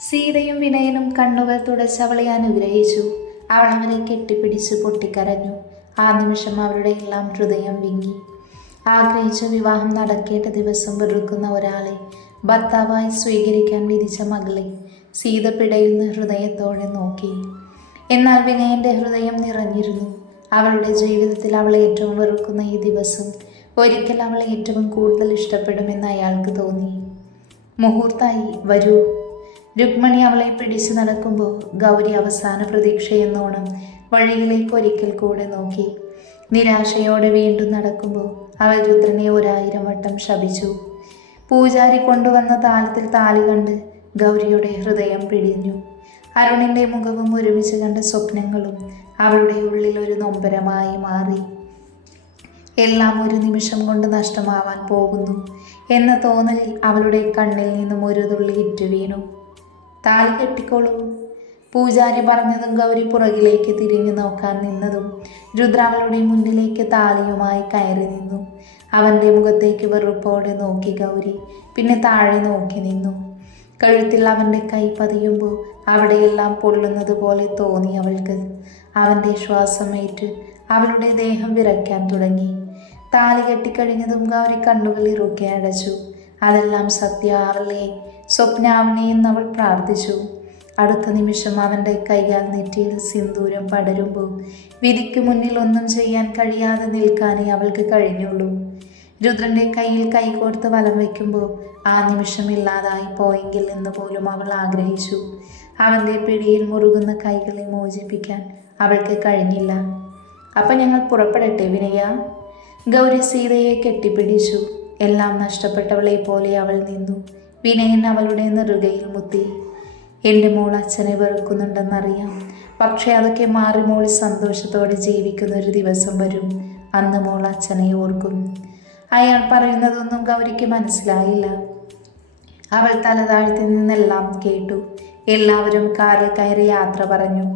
സീതയും വിനയനും കണ്ണുകൾ തുടച്ച് അവളെ അനുഗ്രഹിച്ചു. അവൾ അവരെ കെട്ടിപ്പിടിച്ച് പൊട്ടിക്കരഞ്ഞു. ആ നിമിഷം അവരുടെ എല്ലാം ഹൃദയം വിങ്ങി. ആഗ്രഹിച്ച വിവാഹം നടക്കേണ്ട ദിവസം വെറുക്കുന്ന ഒരാളെ ഭർത്താവായി സ്വീകരിക്കാൻ വിധിച്ച മകളെ സീത പിടയുന്ന ഹൃദയത്തോടെ നോക്കി. എന്നാൽ വിനയന്റെ ഹൃദയം നിറഞ്ഞിരുന്നു. അവളുടെ ജീവിതത്തിൽ അവൾ ഏറ്റവും വെറുക്കുന്ന ഈ ദിവസം ഒരിക്കൽ അവളെ ഏറ്റവും കൂടുതൽ ഇഷ്ടപ്പെടുമെന്ന് അയാൾക്ക് തോന്നി. മുഹൂർത്തായി, വരൂ. രുക്മിണി അവളെ പിടിച്ചു നടക്കുമ്പോൾ ഗൗരി അവസാന പ്രതീക്ഷയെന്നോണം വഴിയിലേക്ക് ഒരിക്കൽ കൂടെ നോക്കി. നിരാശയോടെ വീണ്ടും നടക്കുമ്പോൾ അവൾ രുദ്രനെ 1000 വട്ടം ശപിച്ചു. പൂജാരി കൊണ്ടുവന്ന താലത്തിൽ താലി കണ്ട് ഗൗരിയുടെ ഹൃദയം പിഴിഞ്ഞു. അരുണിൻ്റെ മുഖവും ഒരുമിച്ച് കണ്ട സ്വപ്നങ്ങളും അവളുടെ ഉള്ളിൽ ഒരു നൊമ്പരമായി മാറി. എല്ലാം ഒരു നിമിഷം കൊണ്ട് നഷ്ടമാവാൻ പോകുന്നു എന്ന തോന്നലിൽ അവളുടെ കണ്ണിൽ നിന്നും ഒരു തുള്ളി ഇറ്റു വീണു. താലി കെട്ടിക്കോളൂ. പൂജാരി പറഞ്ഞതും ഗൗരി പുറകിലേക്ക് തിരിഞ്ഞു നോക്കാൻ നിന്നതും രുദ്ര അവളുടെ മുന്നിലേക്ക് താലിയുമായി കയറി നിന്നു. അവൻ്റെ മുഖത്തേക്ക് വെറുപ്പോടെ നോക്കി ഗൗരി. പിന്നെ താഴെ നോക്കി നിന്നു. കഴുത്തിൽ അവൻ്റെ കൈ പതിയുമ്പോൾ അവിടെയെല്ലാം പൊള്ളുന്നത് പോലെ തോന്നി അവൾക്ക്. അവൻ്റെ ശ്വാസമേറ്റ് അവളുടെ ദേഹം വിറയ്ക്കാൻ തുടങ്ങി. താലി കെട്ടിക്കഴിഞ്ഞതും ഗൗരി കണ്ണുകൾ ഇറുക്കെ അടച്ചു. അതെല്ലാം സത്യമാവല്ലേ, സ്വപ്നാവണേ എന്നവൾ പ്രാർത്ഥിച്ചു. അടുത്ത നിമിഷം അവൻ്റെ കൈകാൽ നെറ്റിയിൽ സിന്ദൂരം പടരുമ്പോൾ വിധിക്ക് മുന്നിൽ ഒന്നും ചെയ്യാൻ കഴിയാതെ നിൽക്കാനേ അവൾക്ക് കഴിഞ്ഞുള്ളൂ. രുദ്രൻ്റെ കയ്യിൽ കൈകോർത്ത് വലം വയ്ക്കുമ്പോൾ ആ നിമിഷം ഇല്ലാതായി പോയെങ്കിൽ എന്ന് പോലും അവൾ ആഗ്രഹിച്ചു. അവൻ്റെ പിടിയിൽ മുറുകുന്ന കൈകളെ മോചിപ്പിക്കാൻ അവൾക്ക് കഴിഞ്ഞില്ല. അപ്പം ഞങ്ങൾ പുറപ്പെടട്ടെ വിനയ. ഗൗരി സീതയെ കെട്ടിപ്പിടിച്ചു. എല്ലാം നഷ്ടപ്പെട്ടവളെ പോലെ അവൾ നിന്നു. വിനയൻ അവളുടെ നെറുകയിൽ മുത്തി. എൻ്റെ മോൾ അച്ഛനെ വെറുക്കുന്നുണ്ടെന്നറിയാം, പക്ഷെ അതൊക്കെ മാറി മോൾ സന്തോഷത്തോടെ ജീവിക്കുന്ന ഒരു ദിവസം വരും. അന്ന് മോൾ അച്ഛനെ ഓർക്കും. അയാൾ പറയുന്നതൊന്നും ഗൗരിക്ക് മനസ്സിലായില്ല. അവൾ തലതാഴ്ത്തി നിന്നെല്ലാം കേട്ടു. എല്ലാവരും കാറിൽ കയറി യാത്ര പറഞ്ഞു.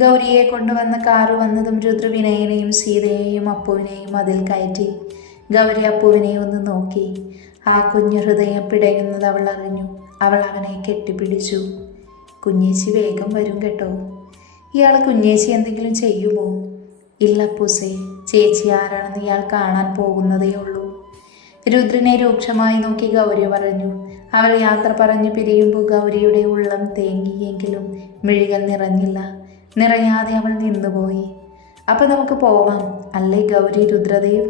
ഗൗരിയെ കൊണ്ടുവന്ന കാറ് വന്നതും രുദ്ര വിനയനെയും സീതയെയും അപ്പുവിനെയും അതിൽ കയറ്റി. ഗൗരി അപ്പുവിനെ ഒന്ന് നോക്കി. ആ കുഞ്ഞു ഹൃദയം പിടയുന്നത് അവൾ അറിഞ്ഞു. അവൾ അവനെ കെട്ടിപ്പിടിച്ചു. കുഞ്ഞേച്ചി വേഗം വരും കേട്ടോ. ഇയാൾ കുഞ്ഞേച്ചി എന്തെങ്കിലും ചെയ്യുമോ? ഇല്ല പൂസേ, ചേച്ചി ആരാണെന്ന് ഇയാൾ കാണാൻ പോകുന്നതേ ഉള്ളൂ. രുദ്രനെ രൂക്ഷമായി നോക്കി ഗൗരി പറഞ്ഞു. അവൾ യാത്ര പറഞ്ഞു പിരിയുമ്പോൾ ഗൗരിയുടെ ഉള്ളം തേങ്ങിയെങ്കിലും മിഴികൾ നിറഞ്ഞില്ല. നിറയാതെ അവൾ നിന്നുപോയി. അപ്പം നമുക്ക് പോവാം അല്ലേ ഗൗരി രുദ്രദേവ്?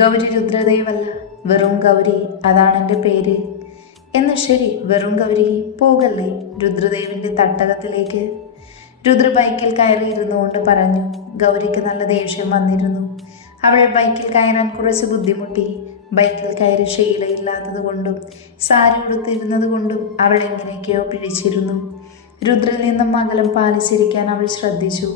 ഗൗരി രുദ്രദേവ് അല്ല, വെറും ഗൗരി, അതാണ് എൻ്റെ പേര്. എന്നാൽ ശരി, വെറും ഗൗരി, പോകല്ലേ രുദ്രദേവിൻ്റെ തട്ടകത്തിലേക്ക്. രുദ്ര ബൈക്കിൽ കയറി ഇരുന്നുകൊണ്ട് പറഞ്ഞു. ഗൗരിക്ക് നല്ല ദേഷ്യം വന്നിരുന്നു. അവൾ ബൈക്കിൽ കയറാൻ കുറച്ച് ബുദ്ധിമുട്ടി. ബൈക്കിൽ കയറി ശീലയില്ലാത്തത് കൊണ്ടും സാരി ഉടുത്തിരുന്നത് കൊണ്ടും അവൾ എങ്ങനെയൊക്കെയോ പിടിച്ചിരുന്നു. രുദ്രയിൽ നിന്നും അകലം പാലിച്ചിരിക്കാൻ അവൾ ശ്രദ്ധിച്ചു.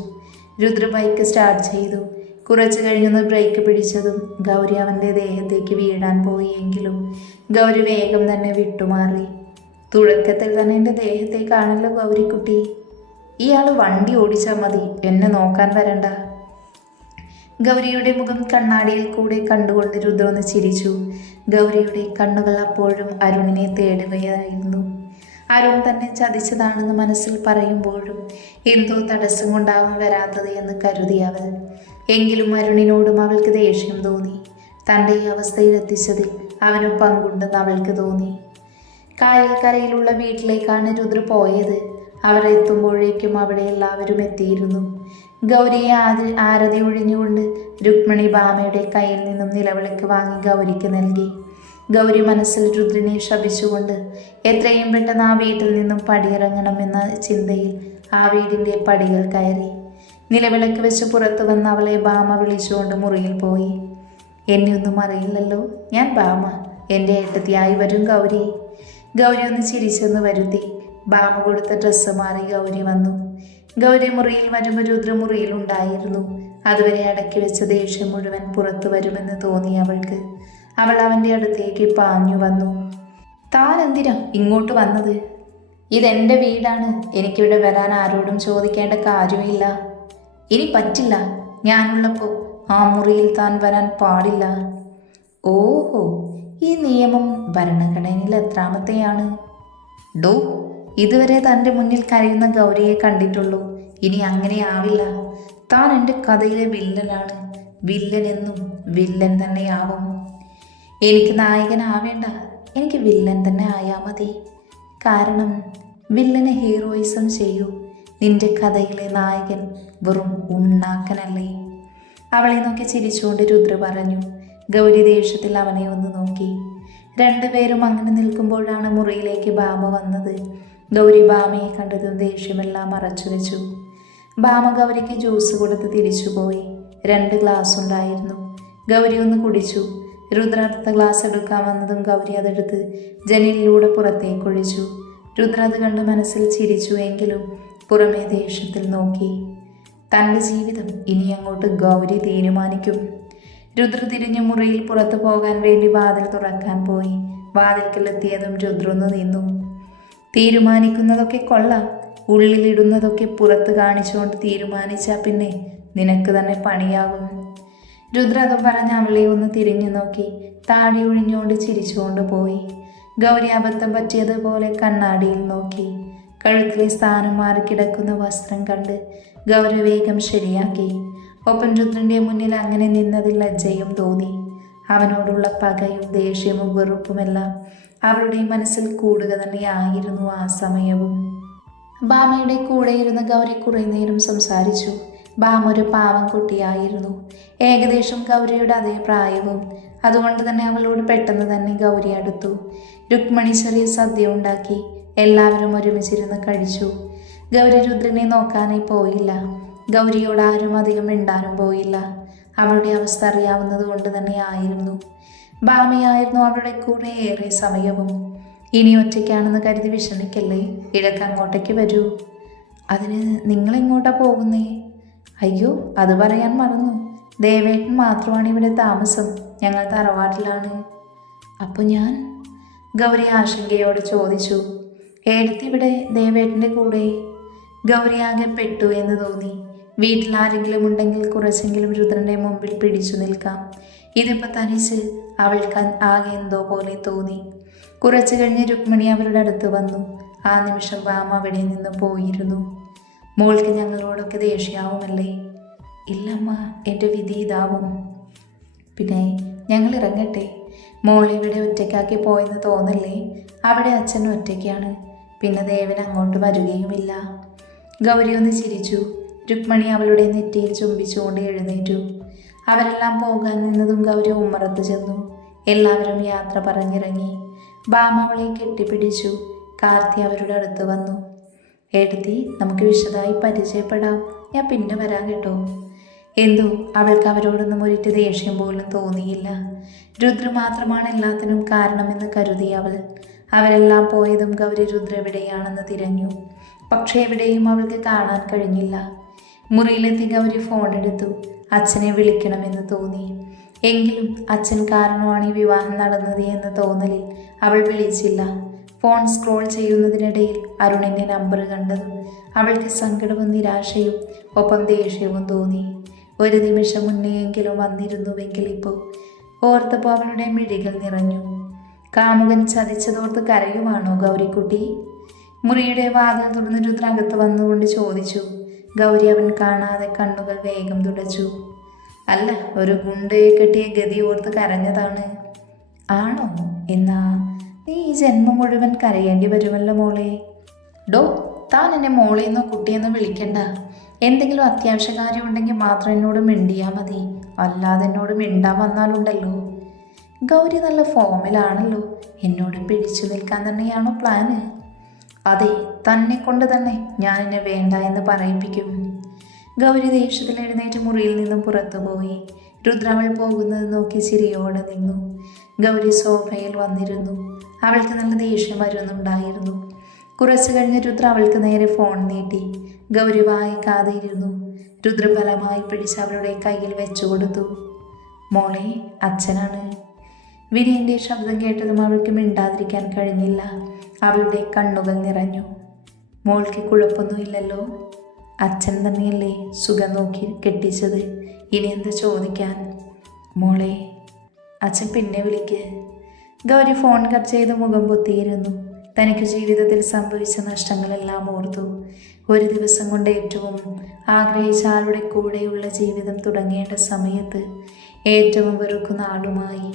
രുദ്ര ബൈക്ക് സ്റ്റാർട്ട് ചെയ്തു. കുറച്ച് കഴിഞ്ഞൊന്ന് ബ്രേക്ക് പിടിച്ചതും ഗൗരി അവൻ്റെ ദേഹത്തേക്ക് വീഴാൻ പോയെങ്കിലും ഗൗരി വേഗം തന്നെ വിട്ടുമാറി. തുടക്കത്തിൽ തന്നെ എൻ്റെ ദേഹത്തേക്കാണല്ലോ ഗൗരിക്കുട്ടി. ഇയാൾ വണ്ടി ഓടിച്ചാൽ മതി, എന്നെ നോക്കാൻ വരണ്ട. ഗൗരിയുടെ മുഖം കണ്ണാടിയിൽ കൂടെ കണ്ടുകൊണ്ട് രുദ്ര ഒന്ന് ചിരിച്ചു. ഗൗരിയുടെ കണ്ണുകൾ അപ്പോഴും അരുണിനെ തേടുകയായിരുന്നു. അരുൺ തന്നെ ചതിച്ചതാണെന്ന് മനസ്സിൽ പറയുമ്പോഴും എന്തോ തടസ്സം കൊണ്ടാവാൻ വരാത്തത് എന്ന് കരുതി അവൾ. എങ്കിലും അരുണിനോടും അവൾക്ക് ദേഷ്യം തോന്നി. തൻ്റെ ഈ അവസ്ഥയിലെത്തിച്ചതിൽ അവനും പങ്കുണ്ടെന്ന് അവൾക്ക് തോന്നി. കായൽക്കരയിലുള്ള വീട്ടിലേക്കാണ് രുദ്ര പോയത്. അവർ എത്തുമ്പോഴേക്കും അവിടെ എല്ലാവരും എത്തിയിരുന്നു. ഗൗരിയെ ആരതി ഒഴിഞ്ഞുകൊണ്ട് രുക്മിണി ഭാമയുടെ കയ്യിൽ നിന്നും നിലവിളക്ക് വാങ്ങി ഗൗരിക്ക് നൽകി. ഗൗരി മനസ്സിൽ രുദ്രനെ ശപിച്ചുകൊണ്ട് എത്രയും പെട്ടെന്ന് ആ വീട്ടിൽ നിന്നും പടിയിറങ്ങണമെന്ന ചിന്തയിൽ ആ വീടിൻ്റെ പടികൾ കയറി. നിലവിളക്ക് വെച്ച് പുറത്തു വന്ന് അവളെ ഭാമ വിളിച്ചുകൊണ്ട് മുറിയിൽ പോയി. എന്നെ ഒന്നും അറിയില്ലല്ലോ, ഞാൻ ഭാമ, എൻ്റെ ഏട്ടത്തിയായി വരും ഗൗരി. ഗൗരി ഒന്ന് ചിരിച്ചെന്ന് വരുത്തി. ഭാമ കൊടുത്ത ഡ്രസ്സ് മാറി ഗൗരി വന്നു. ഗൗരി മുറിയിൽ വരുമ്പോൾ രുദ്ര മുറിയിലുണ്ടായിരുന്നു. അതുവരെ അടക്കി വെച്ച ദേഷ്യം മുഴുവൻ പുറത്തു വരുമെന്ന് തോന്നി അവൾക്ക്. അവൾ അവൻ്റെ അടുത്തേക്ക് പാഞ്ഞു വന്നു. താൻ എന്തിനാ ഇങ്ങോട്ട് വന്നത്? ഇതെൻ്റെ വീടാണ്, എനിക്കിവിടെ വരാൻ ആരോടും ചോദിക്കേണ്ട കാര്യമില്ല. ഇനി പറ്റില്ല, ഞാനുള്ളപ്പോൾ ആ മുറിയിൽ താൻ വരാൻ പാടില്ല. ഓഹോ, ഈ നിയമം ഭരണഘടനയിൽ എത്രാമത്തെയാണ്? ഡോ, ഇതുവരെ തൻ്റെ മുന്നിൽ കരയുന്ന ഗൗരിയെ കണ്ടിട്ടുള്ളൂ. ഇനി അങ്ങനെയാവില്ല. താൻ എൻ്റെ കഥയിലെ വില്ലനാണ്. വില്ലനെന്നും വില്ലൻ തന്നെയാവും. എനിക്ക് നായകനാവേണ്ട, എനിക്ക് വില്ലൻ തന്നെ ആയാൽ മതി. കാരണം വില്ലനെ ഹീറോയിസം ചെയ്യൂ. നിന്റെ കഥയിലെ നായകൻ വെറും ഉണ്ണാക്കനല്ലേ? അവളെ നോക്കി ചിരിച്ചുകൊണ്ട് രുദ്ര പറഞ്ഞു. ഗൗരി ദേഷ്യത്തിൽ അവനെ ഒന്ന് നോക്കി. രണ്ടുപേരും അങ്ങനെ നിൽക്കുമ്പോഴാണ് മുറിയിലേക്ക് ഭാമ വന്നത്. ഗൗരി ഭാമയെ കണ്ടതും ദേഷ്യമെല്ലാം മറച്ചു വെച്ചു. ഭാമ ഗൗരിക്ക് ജ്യൂസ് കൊടുത്ത് തിരിച്ചുപോയി. 2 ഗ്ലാസ് ഉണ്ടായിരുന്നു. ഗൗരി ഒന്ന് കുടിച്ചു. രുദ്ര അടുത്ത ഗ്ലാസ് എടുക്കാൻ വന്നതും ഗൗരി അതെടുത്ത് ജനലിലൂടെ പുറത്തേക്കൊഴിച്ചു. രുദ്ര അത് കണ്ട് മനസ്സിൽ ചിരിച്ചു. എങ്കിലും പുറമേ ദേഷ്യത്തിൽ നോക്കി. തൻ്റെ ജീവിതം ഇനി അങ്ങോട്ട് ഗൗരി തീരുമാനിക്കും. രുദ്ര തിരിഞ്ഞു മുറിയിൽ പുറത്തു പോകാൻ വേണ്ടി വാതിൽ തുറക്കാൻ പോയി. വാതിൽക്കലെത്തിയതും രുദ്ര ഒന്ന് നിന്നു. തീരുമാനിക്കുന്നതൊക്കെ കൊള്ളാം, ഉള്ളിലിടുന്നതൊക്കെ പുറത്ത് കാണിച്ചുകൊണ്ട് തീരുമാനിച്ചാൽ പിന്നെ നിനക്ക് തന്നെ പണിയാകും. രുദ്ര അതും പറഞ്ഞ് അവളെ ഒന്ന് തിരിഞ്ഞു നോക്കി താടി ഒഴിഞ്ഞുകൊണ്ട് ചിരിച്ചുകൊണ്ട് പോയി. ഗൗരി അബദ്ധം പറ്റിയതുപോലെ കണ്ണാടിയിൽ നോക്കി. കഴുത്തിലെ സ്ഥാനം മാറിക്കിടക്കുന്ന വസ്ത്രം കണ്ട് ഗൗരി വേഗം ശരിയാക്കി. ഒപ്പം രുദ്രൻ്റെ മുന്നിൽ അങ്ങനെ നിന്നതിൽ ലജ്ജയും തോന്നി. അവനോടുള്ള പകയും ദേഷ്യവും വെറുപ്പുമെല്ലാം അവളുടെ മനസ്സിൽ കൂടുക തന്നെയായിരുന്നു ആ സമയവും. ഭാമയുടെ കൂടെ ഇരുന്ന് ഗൗരി കുറേ നേരം സംസാരിച്ചു. ഭാമ ഒരു പാവം കുട്ടിയായിരുന്നു. ഏകദേശം ഗൗരിയുടെ അതേ പ്രായവും. അതുകൊണ്ട് തന്നെ അവളോട് പെട്ടെന്ന് തന്നെ ഗൗരി അടുത്തു. രുക്മിണി ചെറിയ സദ്യ ഉണ്ടാക്കി. എല്ലാവരും ഒരുമിച്ചിരുന്ന് കഴിച്ചു. ഗൗരി രുദ്രനെ നോക്കാനായി പോയില്ല. ഗൗരിയോട് ആരും അധികം മിണ്ടാനും പോയില്ല. അവളുടെ അവസ്ഥ അറിയാവുന്നത് കൊണ്ട് തന്നെ ആയിരുന്നു. ഭാമയായിരുന്നു അവളുടെ കൂടെ ഏറെ സമയവും. ഇനി ഒറ്റയ്ക്കാണെന്ന് കരുതി വിഷമിക്കല്ലേ, ഇടയ്ക്ക് അങ്ങോട്ടേക്ക് വരൂ. അതിന് നിങ്ങളെങ്ങോട്ടാ പോകുന്നേ? അയ്യോ, അത് പറയാൻ മറന്നു. ദേവേട്ടൻ മാത്രമാണ് ഇവിടെ താമസം. ഞങ്ങൾ തറവാട്ടിലാണ്. അപ്പോൾ ഞാൻ? ഗൗരി ആശങ്കയോട് ചോദിച്ചു. ഏടത്തി ഇവിടെ ദേവേട്ടൻ്റെ കൂടെ. ഗൗരി ആകെ പെട്ടു എന്ന് തോന്നി. വീട്ടിൽ ആരെങ്കിലും ഉണ്ടെങ്കിൽ കുറച്ചെങ്കിലും രുദ്രൻ്റെ മുമ്പിൽ പിടിച്ചു നിൽക്കാം. ഇതിപ്പോൾ തനിച്ച് അവൾക്ക് ആകെ എന്തോ പോലെ തോന്നി. കുറച്ചു കഴിഞ്ഞ് രുക്മിണി അവരുടെ അടുത്ത് വന്നു. ആ നിമിഷം ഭാമ അവിടെ നിന്ന് പോയിരുന്നു. മോൾക്ക് ഞങ്ങളോടൊക്കെ ദേഷ്യാവുമല്ലേ? ഇല്ലമ്മ, എൻ്റെ വിധി ഇതാവും. പിന്നെ ഞങ്ങൾ ഇറങ്ങട്ടെ. മോളിവിടെ ഒറ്റയ്ക്കാക്കി പോയെന്ന് തോന്നല്ലേ? അവിടെ അച്ഛൻ ഒറ്റയ്ക്കാണ്. പിന്നെ ദേവൻ അങ്ങോട്ട് വരികയുമില്ല. ഗൗരി ഒന്ന് ചിരിച്ചു. രുക്മിണി അവളുടെ നെറ്റിയിൽ ചുംബിച്ചുകൊണ്ട് എഴുന്നേറ്റു. അവരെല്ലാം പോകാൻ നിന്നതും ഗൗരി ഉമ്മറത്ത് ചെന്നു. എല്ലാവരും യാത്ര പറഞ്ഞിറങ്ങി. ഭാമ അവളെ കെട്ടിപ്പിടിച്ചു. കാർത്തി അവരുടെ അടുത്ത് വന്നു. ഏടത്തി, നമുക്ക് വിശദമായി പരിചയപ്പെടാം. ഞാൻ പിന്നെ വരാൻ കേട്ടോ. എന്തോ അവൾക്ക് അവരോടൊന്നും ഒരിറ്റ് ദേഷ്യം പോലും തോന്നിയില്ല. രുദ്ര മാത്രമാണ് എല്ലാത്തിനും കാരണമെന്ന് കരുതി അവൾ. അവരെല്ലാം പോയതും ഗൗരി രുദ്ര എവിടെയാണെന്ന് തിരഞ്ഞു. പക്ഷേ എവിടെയും അവൾക്ക് കാണാൻ കഴിഞ്ഞില്ല. മുറിയിലെത്തി ഗൗരി ഫോൺ എടുത്തു. അച്ഛനെ വിളിക്കണമെന്ന് തോന്നി. എങ്കിലും അച്ഛൻ കാരണമാണ് ഈ വിവാഹം നടന്നത് എന്ന തോന്നലിൽ അവൾ വിളിച്ചില്ല. ഫോൺ സ്ക്രോൾ ചെയ്യുന്നതിനിടയിൽ അരുണിൻ്റെ നമ്പർ കണ്ടതും അവൾക്ക് സങ്കടവും നിരാശയും ഒപ്പം ദേഷ്യവും തോന്നി. ഒരു നിമിഷം മുന്നെയെങ്കിലും വന്നിരുന്നുവെങ്കിൽ ഇപ്പോൾ ഓർത്തപ്പോൾ അവളുടെ മിഴികൾ നിറഞ്ഞു. കാമുകൻ ചതിച്ചതോർത്ത് കരയുവാണോ ഗൗരിക്കുട്ടി? മുറിയുടെ വാതിൽ തുറന്ന് രുദ്ര അകത്ത് വന്നുകൊണ്ട് ചോദിച്ചു. ഗൗരി അവൻ കാണാതെ കണ്ണുകൾ വേഗം തുടച്ചു. അല്ല, ഒരു ഗുണ്ടയെ കെട്ടിയ ഗതി ഓർത്ത് കരഞ്ഞതാണ്. ആണോ? എന്നാ നീ ഈ ജന്മം മുഴുവൻ കരയേണ്ടി വരുമല്ലോ മോളെ. ഡോ, താൻ എന്നെ മോളെന്നോ കുട്ടിയെന്നോ വിളിക്കണ്ട. എന്തെങ്കിലും അത്യാവശ്യ കാര്യം ഉണ്ടെങ്കിൽ മാത്രം എന്നോട് മിണ്ടിയാൽ മതി. അല്ലാതെ എന്നോട് മിണ്ടാൻ വന്നാലുണ്ടല്ലോ. ഗൗരി നല്ല ഫോമിലാണല്ലോ. എന്നോട് പിടിച്ചു നിൽക്കാൻ തന്നെയാണോ പ്ലാന്? അതെ, തന്നെ കൊണ്ട് തന്നെ ഞാൻ എന്നെ വേണ്ട എന്ന് പറയിപ്പിക്കും. ഗൗരി ദേഷ്യത്തിൽ എഴുന്നേറ്റ് മുറിയിൽ നിന്നും പുറത്തു പോയി. രുദ്ര അവൾ പോകുന്നത് നോക്കി ചിരിയോടെ നിന്നു. ഗൗരി സോഫയിൽ വന്നിരുന്നു. അവൾക്ക് നല്ല ദേഷ്യം വരുന്നുണ്ടായിരുന്നു. കുറച്ചു കഴിഞ്ഞ് രുദ്ര അവൾക്ക് നേരെ ഫോൺ നീട്ടി. ഗൗരി വായിക്കാതെ ഇരുന്നു. രുദ്ര ബലമായി പിടിച്ച് അവളുടെ കയ്യിൽ വെച്ചു കൊടുത്തു. മോളെ, അച്ഛനാണ്. വിനയൻ്റെ ശബ്ദം കേട്ടതും അവൾക്ക് മിണ്ടാതിരിക്കാൻ കഴിഞ്ഞില്ല. അവളുടെ കണ്ണുകൾ നിറഞ്ഞു. മോൾക്ക് കുഴപ്പമൊന്നുമില്ലല്ലോ? അച്ഛൻ തന്നെയല്ലേ സുഖം നോക്കി കെട്ടിച്ചത്. ഇനി എന്ത് ചോദിക്കാൻ? മോളെ, അച്ഛൻ പിന്നെ വിളിക്ക്. ഗൗരി ഫോൺ കട്ട് ചെയ്ത് മുഖം പൊത്തിയിരുന്നു. തനിക്ക് ജീവിതത്തിൽ സംഭവിച്ച നഷ്ടങ്ങളെല്ലാം ഓർത്തു. ഒരു ദിവസം കൊണ്ട് ഏറ്റവും ആഗ്രഹിച്ച ആളുടെ കൂടെയുള്ള ജീവിതം തുടങ്ങേണ്ട സമയത്ത് ഏറ്റവും വെറുക്കുന്ന ആളുമായി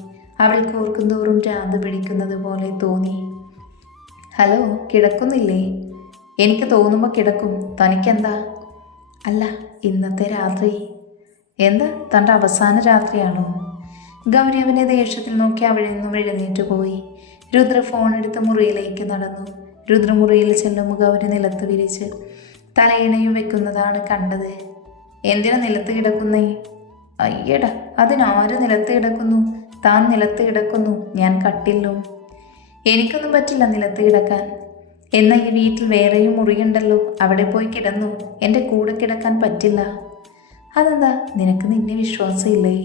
അവൾക്ക് ഓർക്കുന്തോറും ഭ്രാന്ത് പിടിക്കുന്നത് പോലെ തോന്നി. ഹലോ, കിടക്കുന്നില്ലേ? എനിക്ക് തോന്നുമ്പോൾ കിടക്കും. തനിക്കെന്താ? അല്ല, ഇന്നത്തെ രാത്രി. എന്താ, തൻ്റെ അവസാന രാത്രിയാണോ? ഗൗരി അവൻ്റെ ദേഷ്യത്തിൽ നോക്കി അവിടെ നിന്നും എഴുന്നേറ്റ് പോയി. രുദ്ര ഫോൺ എടുത്ത് മുറിയിലേക്ക് നടന്നു. രുദ്ര മുറിയിൽ ചെല്ലുമ്പോൾ ഗൗരി നിലത്ത് വിരിച്ച് തലയിണയും വെക്കുന്നതാണ് കണ്ടത്. എന്തിനാ നിലത്ത് കിടക്കുന്നേ? അയ്യടാ, അതിനാര് നിലത്ത് കിടക്കുന്നു? താൻ നിലത്ത് കിടക്കുന്നു, ഞാൻ കട്ടിലും. എനിക്കൊന്നും പറ്റില്ല നിലത്ത് കിടക്കാൻ. എന്നാൽ ഈ വീട്ടിൽ വേറെയും മുറിയുണ്ടല്ലോ, അവിടെ പോയി കിടന്നു. എൻ്റെ കൂടെ കിടക്കാൻ പറ്റില്ല. അതെന്താ, നിനക്ക് നിന്നെ വിശ്വാസമില്ലേ?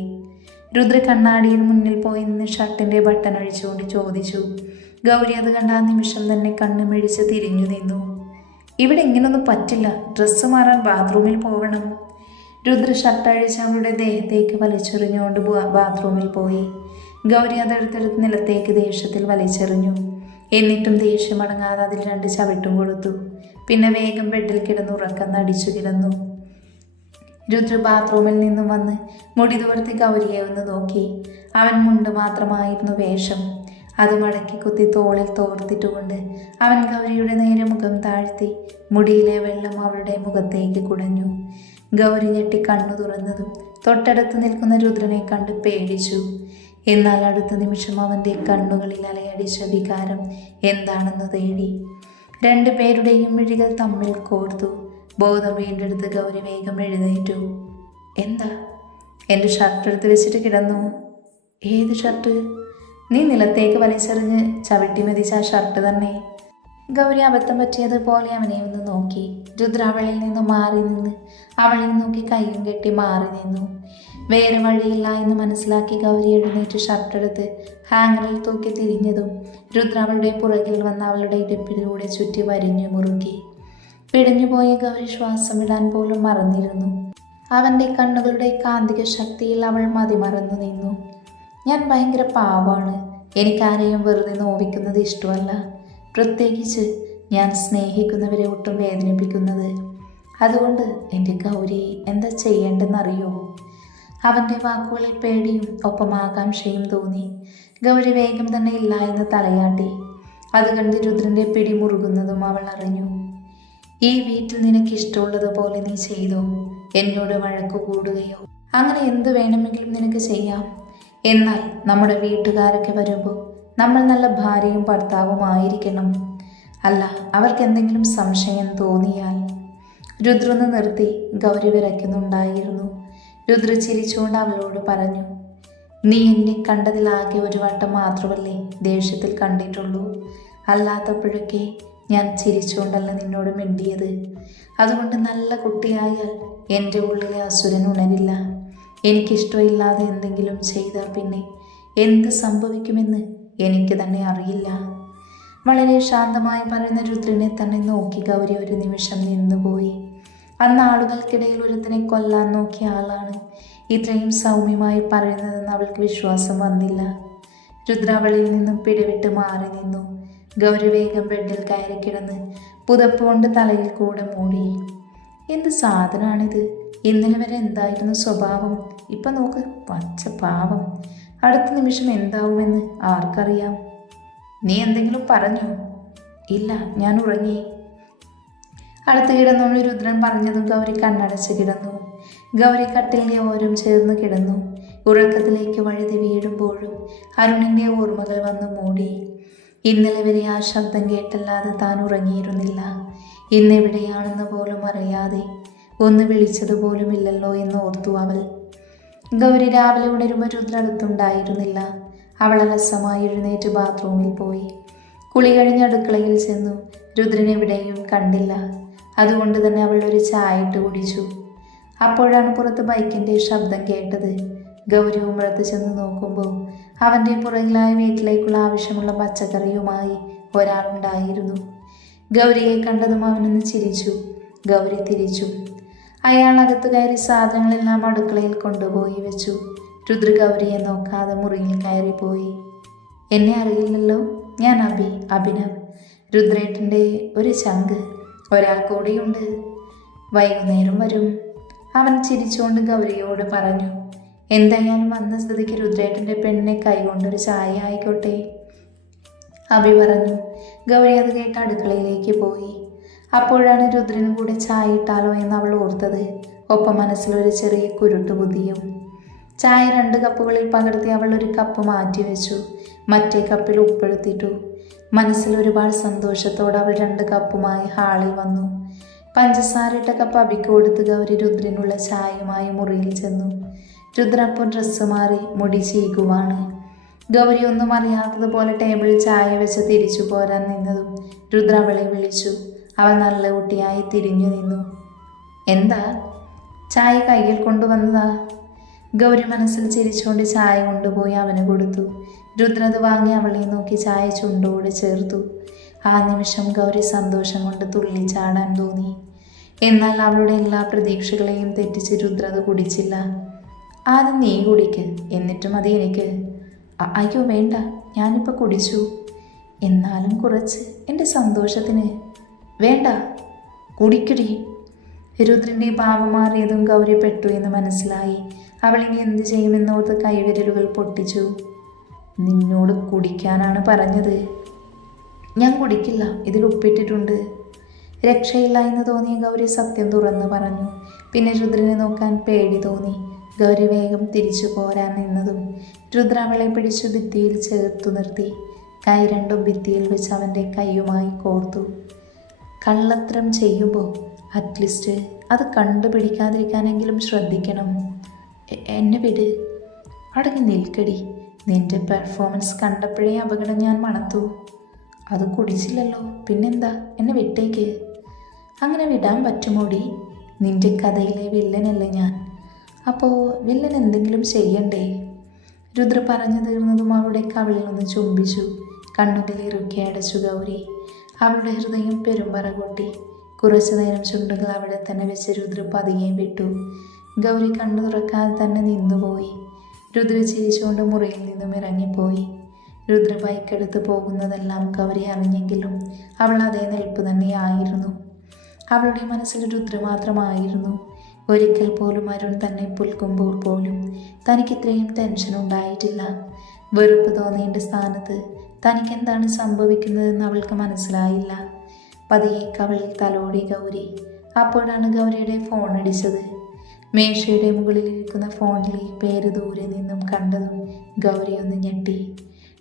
രുദ്ര കണ്ണാടിയിൽ മുന്നിൽ പോയി നിന്ന് ഷർട്ടിൻ്റെ ബട്ടൺ അഴിച്ചുകൊണ്ട് ചോദിച്ചു. ഗൗരി അത് കണ്ട ആ നിമിഷം തന്നെ കണ്ണ് മിഴിച്ച് തിരിഞ്ഞു നിന്നു. ഇവിടെ ഇങ്ങനൊന്നും പറ്റില്ല, ഡ്രസ്സ് മാറാൻ ബാത്റൂമിൽ പോകണം. രുദ്ര ഷർട്ട് അഴിച്ച് അവളുടെ ദേഹത്തേക്ക് വലിച്ചെറിഞ്ഞുകൊണ്ട് ബാത്റൂമിൽ പോയി. ഗൗരി അതെടുത്തെടുത്ത് നിലത്തേക്ക് ദേഷ്യത്തിൽ വലിച്ചെറിഞ്ഞു. എന്നിട്ടും ദേഷ്യം അടങ്ങാതെ അതിൽ 2 ചവിട്ടും കൊടുത്തു. പിന്നെ വേഗം ബെഡിൽ കിടന്ന് ഉറക്കം നടിച്ചു കിടന്നു. രുദ്ര ബാത്റൂമിൽ നിന്നും വന്ന് മുടി തുവർത്തി ഗൗരിയെ ഒന്ന് നോക്കി. അവൻ മുണ്ട് മാത്രമായിരുന്നു വേഷം. അത് മടക്കി കുത്തി തോളിൽ തോർത്തിട്ടുകൊണ്ട് അവൻ ഗൗരിയുടെ നേരെ മുഖം താഴ്ത്തി മുടിയിലെ വെള്ളം അവളുടെ മുഖത്തേക്ക് കുടഞ്ഞു. ഗൗരി ഞെട്ടി കണ്ണു തുറന്നതും തൊട്ടടുത്ത് നിൽക്കുന്ന രുദ്രനെ കണ്ട് പേടിച്ചു. എന്നാൽ അടുത്ത നിമിഷം അവൻ്റെ കണ്ണുകളിൽ അലയടിച്ച വികാരം എന്താണെന്ന് തേടി. 2 പേരുടെയും മിഴികൾ തമ്മിൽ കോർത്തു. ബോധം വീണ്ടെടുത്ത് ഗൗരി വേഗം എഴുന്നേറ്റു. എന്താ? എൻ്റെ ഷർട്ട് എടുത്ത് വെച്ചിട്ട് കിടന്നു. ഏത് ഷർട്ട്? നീ നിലത്തേക്ക് വലിച്ചെറിഞ്ഞ് ചവിട്ടി മെതിച്ച ആ ഷർട്ട് തന്നെ. ഗൗരി അബദ്ധം പറ്റിയതുപോലെ അവനെ ഒന്ന് നോക്കി. രുദ്ര അവളിൽ നിന്ന് മാറി നിന്ന് അവളെ നോക്കി കയ്യും കെട്ടി മാറി നിന്നു. വേറെ വഴിയില്ല എന്ന് മനസ്സിലാക്കി ഗൗരി എഴുന്നേറ്റ് ഷർട്ടെടുത്ത് ഹാങ്ങറിൽ തൂക്കി തിരിഞ്ഞതും രുദ്ര അവളുടെ പുറകിൽ വന്ന് അവളുടെ ഇടുപ്പിലൂടെ ചുറ്റി വരിഞ്ഞു മുറുക്കി. പിടഞ്ഞുപോയ ഗൗരി ശ്വാസം വിടാൻ പോലും മറന്നിരുന്നു. അവൻ്റെ കണ്ണുകളുടെ കാന്തിക ശക്തിയിൽ അവൾ മതിമറന്നു നിന്നു. ഞാൻ ഭയങ്കര പാവാണ്. എനിക്കാരെയും വെറുതെ നോവിക്കുന്നത് ഇഷ്ടമല്ല. പ്രത്യേകിച്ച് ഞാൻ സ്നേഹിക്കുന്നവരെ ഒട്ടും വേദനിപ്പിക്കുന്നത്. അതുകൊണ്ട് എൻ്റെ ഗൗരി എന്താ ചെയ്യേണ്ടെന്നറിയോ? അവൻ്റെ വാക്കുകളിൽ പേടിയും ഒപ്പം ആകാംക്ഷയും തോന്നി. ഗൗരി വേഗം തന്നെ ഇല്ല എന്ന് തലയാട്ടി. അത് കണ്ട് രുദ്രൻ്റെ പിടി മുറുകുന്നതും അവൾ അറിഞ്ഞു. ഈ വീട്ടിൽ നിനക്ക് ഇഷ്ടമുള്ളതുപോലെ നീ ചെയ്തോ. എന്നോട് വഴക്കു കൂടുകയോ അങ്ങനെ എന്തു വേണമെങ്കിലും നിനക്ക് ചെയ്യാം. എന്നാൽ നമ്മുടെ വീട്ടുകാരൊക്കെ വരുമ്പോൾ നമ്മൾ നല്ല ഭാര്യയും ഭർത്താവും ആയിരിക്കണം. അല്ല, അവർക്ക് എന്തെങ്കിലും സംശയം തോന്നിയാൽ. രുദ്രന്ന് നിർത്തി. ഗൗരി വിറയ്ക്കുന്നുണ്ടായിരുന്നു. രുദ്ര ചിരിച്ചുകൊണ്ട് അവളോട് പറഞ്ഞു, നീ എന്നെ കണ്ടതിലാകെ ഒരു വട്ടം മാത്രമല്ലേ ദേഷ്യത്തിൽ കണ്ടിട്ടുള്ളൂ. അല്ലാത്തപ്പോഴൊക്കെ ഞാൻ ചിരിച്ചുകൊണ്ടല്ല നിന്നോട് മിണ്ടിയത്. അതുകൊണ്ട് നല്ല കുട്ടിയായാൽ എൻ്റെ ഉള്ളിലെ അസുരൻ ഉണരില്ല. എനിക്കിഷ്ടമില്ലാതെ എന്തെങ്കിലും ചെയ്താൽ പിന്നെ എന്ത് സംഭവിക്കുമെന്ന് എനിക്ക് തന്നെ അറിയില്ല. വളരെ ശാന്തമായി പറയുന്ന രുദ്രനെ തന്നെ നോക്കി ഗൗരി ഒരു നിമിഷം നിന്നുപോയി. അന്ന് ആളുകൾക്കിടയിൽ ഒരുത്തനെ കൊല്ലാൻ നോക്കിയ ആളാണ് ഇത്രയും സൗമ്യമായി പറയുന്നതെന്ന് അവൾക്ക് വിശ്വാസം വന്നില്ല. രുദ്ര അവളിൽ നിന്നും പിടിവിട്ട് മാറി നിന്നു. ഗൗരി വേഗം ബെഡിൽ കയറി കിടന്ന് പുതപ്പ് കൊണ്ട് തലയിൽ കൂടെ മൂടി. എന്ത് സാധനമാണിത്? ഇന്നലെ വരെ എന്തായിരുന്നു സ്വഭാവം, ഇപ്പം നോക്ക്, പച്ച പാവം. അടുത്ത നിമിഷം എന്താവുമെന്ന് ആർക്കറിയാം? നീ എന്തെങ്കിലും പറഞ്ഞോ? ഇല്ല, ഞാൻ ഉറങ്ങി. അടുത്ത് കിടന്നോണ്ട് രുദ്രൻ പറഞ്ഞതും ഗൗരി കണ്ണടച്ച് കിടന്നു. ഗൗരി കട്ടിലിൻ്റെ ഓരം ചേർന്ന് കിടന്നു. ഉറക്കത്തിലേക്ക് വഴുതി വീഴുമ്പോഴും അരുണിൻ്റെ ഓർമ്മകൾ വന്ന് മൂടി. ഇന്നലെ വരെ ആ ശബ്ദം കേട്ടല്ലാതെ താൻ ഉറങ്ങിയിരുന്നില്ല. ഇന്നെവിടെയാണെന്ന് പോലും അറിയാതെ ഒന്ന് വിളിച്ചതുപോലുമില്ലല്ലോ എന്ന് ഓർത്തു അവൾ. ഗൗരി രാവിലെ ഉണരുമ്പോൾ രുദ്ര അടുത്തുണ്ടായിരുന്നില്ല. അവൾ അലസമായി എഴുന്നേറ്റ് ബാത്റൂമിൽ പോയി. കുളി കഴിഞ്ഞ് അടുക്കളയിൽ ചെന്നു. രുദ്രൻ എവിടെയും കണ്ടില്ല. അതുകൊണ്ട് തന്നെ അവൾ ഒരു ചായ ഇട്ട് കുടിച്ചു. അപ്പോഴാണ് പുറത്ത് ബൈക്കിൻ്റെ ശബ്ദം കേട്ടത്. ഗൗരി ഉമ്മറത്ത് ചെന്ന് നോക്കുമ്പോൾ അവൻ്റെ പുറകിലായ വീട്ടിലേക്കുള്ള ആവശ്യമുള്ള പച്ചക്കറിയുമായി ഒരാളുണ്ടായിരുന്നു. ഗൗരിയെ കണ്ടതും അവനൊന്ന് ചിരിച്ചു. ഗൗരി തിരിച്ചു. അയാൾ അകത്ത് കയറി സാധനങ്ങളെല്ലാം അടുക്കളയിൽ കൊണ്ടുപോയി വെച്ചു. രുദ്ര ഗൗരിയെ നോക്കാതെ മുറിയിൽ കയറിപ്പോയി. എന്നെ അറിയില്ലല്ലോ, ഞാൻ അഭിനവ്. രുദ്രേട്ടൻ്റെ ഒരു ചങ്ക്. ഒരാൾ കൂടെയുണ്ട്, വൈകുന്നേരം വരും. അവൻ ചിരിച്ചുകൊണ്ട് ഗൗരിയോട് പറഞ്ഞു. എന്തായാലും വന്ന സ്ഥിതിക്ക് രുദ്രേട്ടൻ്റെ പെണ്ണിനെ കൈകൊണ്ടൊരു ചായ ആയിക്കോട്ടെ, അഭി പറഞ്ഞു. ഗൗരി അത് കേട്ട് അടുക്കളയിലേക്ക് പോയി. അപ്പോഴാണ് രുദ്രനും കൂടെ ചായ ഇട്ടാലോ എന്ന് അവൾ ഓർത്തത്. ഒപ്പം മനസ്സിലൊരു ചെറിയ കുരുട്ടുബുദ്ധിയും. ചായ 2 കപ്പുകളിൽ പകർത്തി അവൾ ഒരു കപ്പ് മാറ്റി വെച്ചു. മറ്റേ കപ്പിൽ ഉപ്പെടുത്തിട്ടു. മനസ്സിൽ ഒരുപാട് സന്തോഷത്തോടെ അവൾ 2 കപ്പുമായി ഹാളിൽ വന്നു. പഞ്ചസാരയിട്ട കപ്പ് അഭിക്ക് കൊടുത്ത് ഗൗരി രുദ്രനുള്ള ചായയുമായി മുറിയിൽ ചെന്നു. രുദ്ര അപ്പോൾ ഡ്രസ്സ് മാറി മുടി ചീകുവാണ്. ഗൗരി ഒന്നും അറിയാത്തതുപോലെ ടേബിളിൽ ചായ വെച്ച് തിരിച്ചു പോരാൻ നിന്നതും രുദ്ര അവളെ വിളിച്ചു. അവൾ നല്ല കുട്ടിയായി തിരിഞ്ഞു നിന്നു. എന്താ, ചായ കയ്യിൽ കൊണ്ടുവന്നതാ? ഗൗരി മനസ്സിൽ ചിരിച്ചുകൊണ്ട് ചായ കൊണ്ടുപോയി അവന് കൊടുത്തു. രുദ്ര അത് വാങ്ങി അവളെ നോക്കി ചായ ചുണ്ടോട് ചേർത്തു. ആ നിമിഷം ഗൗരി സന്തോഷം കൊണ്ട് തുള്ളിച്ചാടാൻ തോന്നി. എന്നാൽ അവളുടെ എല്ലാ പ്രതീക്ഷകളെയും തെറ്റിച്ച് രുദ്ര അത് കുടിച്ചില്ല. ആദ്യം നീ കുടിക്ക്, എന്നിട്ടും അത് എനിക്ക്. അയ്യോ വേണ്ട, ഞാനിപ്പോൾ കുടിച്ചു. എന്നാലും കുറച്ച്, എൻ്റെ സന്തോഷത്തിന്. വേണ്ട, കുടിക്കടി. രുദ്രൻ്റെ ഭാവം മാറിയതും ഗൗരി പെട്ടു എന്ന് മനസ്സിലായി. അവളിനി എന്ത് ചെയ്യുമെന്നോർത്ത് കൈവിരലുകൾ പൊട്ടിച്ചു. നിന്നോട് കുടിക്കാനാണ് പറഞ്ഞത്. ഞാൻ കുടിക്കില്ല, ഇതിൽ ഉപ്പിട്ടിട്ടുണ്ട്. രക്ഷയില്ല എന്ന് തോന്നിയ ഗൗരി സത്യം തുറന്നു പറഞ്ഞു. പിന്നെ രുദ്രനെ നോക്കാൻ പേടി തോന്നി. ഗൗരി വേഗം തിരിച്ചു പോരാൻ നിന്നതും രുദ്ര അവളെ പിടിച്ചു ഭിത്തിയിൽ ചേർത്തു നിർത്തി. കൈ 2 ഭിത്തിയിൽ വെച്ച് അവൻ്റെ കൈയുമായി കോർത്തു. കള്ളത്തരം ചെയ്യുമ്പോൾ അറ്റ്ലീസ്റ്റ് അത് കണ്ടുപിടിക്കാതിരിക്കാനെങ്കിലും ശ്രദ്ധിക്കണം. എന്നെ വിട്. അടങ്ങി നിൽക്കടി. നിന്റെ പെർഫോമൻസ് കണ്ടപ്പോഴേ അപകടം ഞാൻ മണത്തു. അത് കുടിച്ചില്ലല്ലോ, പിന്നെന്താ? എന്നെ വിട്ടേക്ക്. അങ്ങനെ വിടാൻ പറ്റുമോടി? നിന്റെ കഥയിലെ വില്ലനല്ലേ ഞാൻ. അപ്പോൾ വില്ലൻ എന്തെങ്കിലും ചെയ്യണ്ടേ? രുദ്ര പറഞ്ഞു തീർന്നതും അവളുടെ കവിളിൽ ഒന്ന് ചുംബിച്ചു. കണ്ണുകൾ ഇറുക്കി അടച്ചു ഗൗരി. അവളുടെ ഹൃദയം പെരുമ്പറ കൊട്ടി. കുറച്ചു നേരം ചുണ്ടുകൾ അവിടെ തന്നെ വെച്ച് രുദ്ര പതിയെ വിട്ടു. ഗൗരി കണ്ണു തുറക്കാതെ തന്നെ നിന്നുപോയി. രുദ്ര ചിരിച്ചുകൊണ്ട് മുറിയിൽ നിന്നും ഇറങ്ങിപ്പോയി. രുദ്ര ബൈക്കെടുത്ത് പോകുന്നതെല്ലാം ഗൗരി അറിഞ്ഞെങ്കിലും അവൾ അതേ നിൽപ്പ് തന്നെയായിരുന്നു. അവളുടെ മനസ്സിൽ രുദ്ര മാത്രമായിരുന്നു. ഒരിക്കൽ പോലും അരുൺ തന്നെ പുൽക്കുമ്പോൾ പോലും തനിക്ക് ഇത്രയും ടെൻഷൻ ഉണ്ടായിട്ടില്ല. വെറുപ്പ് തോന്നേണ്ട സ്ഥാനത്ത് തനിക്കെന്താണ് സംഭവിക്കുന്നതെന്ന് അവൾക്ക് മനസ്സിലായില്ല. പതിയെ കവളിൽ തലോടി ഗൗരി. അപ്പോഴാണ് ഗൗരിയുടെ ഫോൺ അടിച്ചത്. മേശയുടെ മുകളിലിരിക്കുന്ന ഫോണിൽ ഈ പേര് ദൂരെ നിന്നും കണ്ടതും ഗൗരി ഒന്ന് ഞെട്ടി.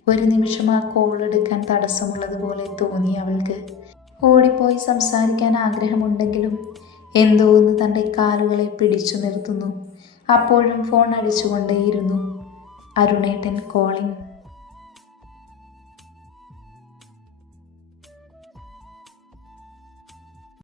ഒരു നിമിഷം ആ കോൾ എടുക്കാൻ തടസ്സമുള്ളതുപോലെ തോന്നി അവൾക്ക്. ഓടിപ്പോയി സംസാരിക്കാൻ ആഗ്രഹമുണ്ടെങ്കിലും എന്തോ ഒന്ന് തൻ്റെ കാലുകളെ പിടിച്ചു നിർത്തുന്നു. അപ്പോഴും ഫോൺ അടിച്ചുകൊണ്ടേയിരുന്നു. അരുണേട്ടൻ കോളിംഗ്.